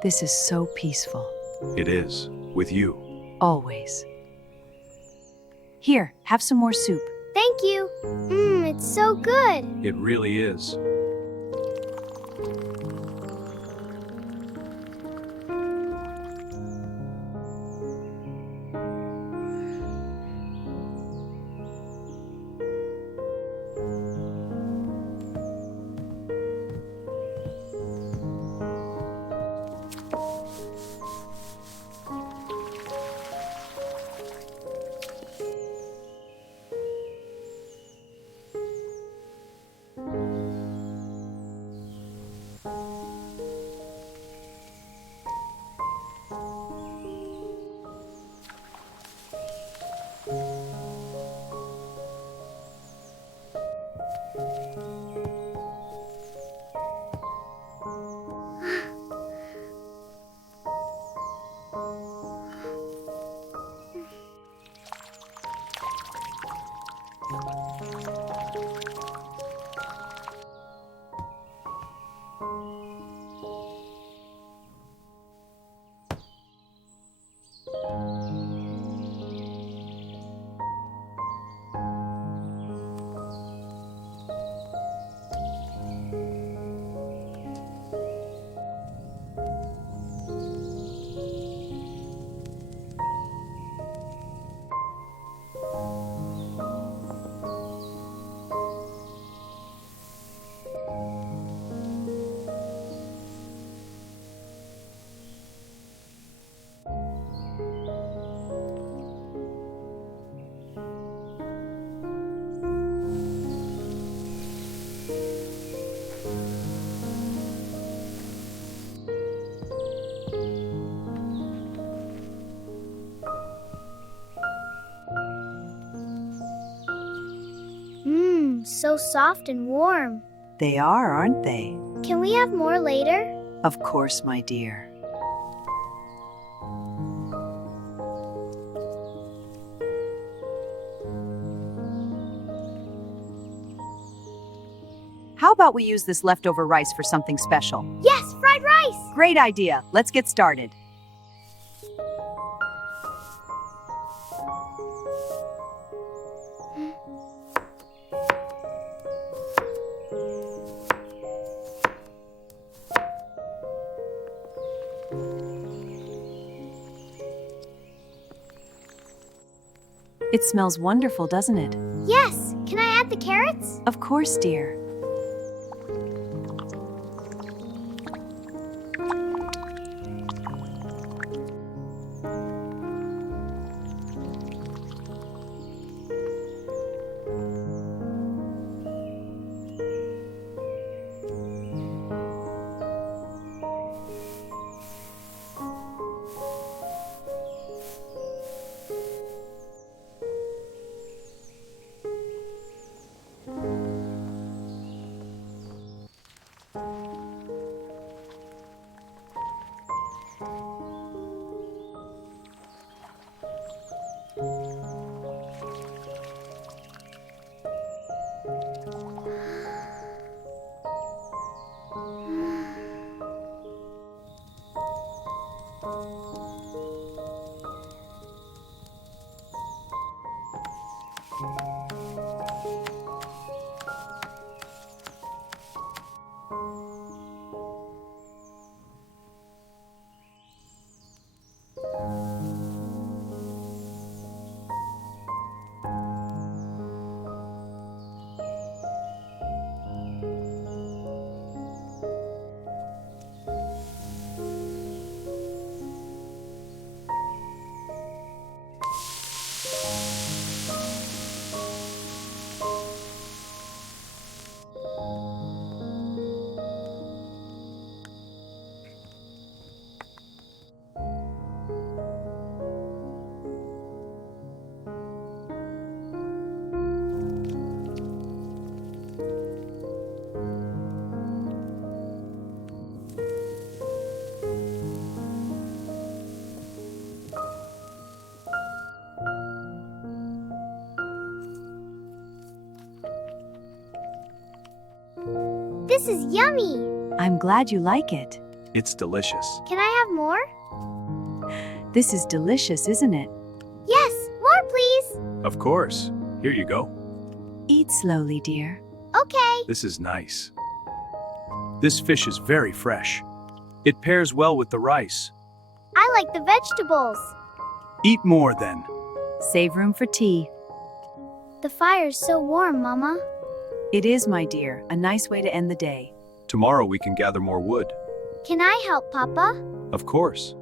This is so peaceful. It is, with you. Always. Here, have some more soup. Thank you. It's so good. It really is. so soft and warm. They are, aren't they? Can we have more later? Of course, my dear. How about we use this leftover rice for something special? Yes, fried rice! Great idea. Let's get started. It smells wonderful, doesn't it? Yes! Can I add the carrots? Of course, dear. This is yummy! I'm glad you like it. It's delicious. Can I have more? This is delicious, isn't it? Yes, more please! Of course. Here you go. Eat slowly, dear. Okay. This is nice. This fish is very fresh. It pairs well with the rice. I like the vegetables. Eat more then. Save room for tea. The fire's so warm, Mama. It is, my dear, a nice way to end the day. Tomorrow we can gather more wood. Can I help, Papa? Of course.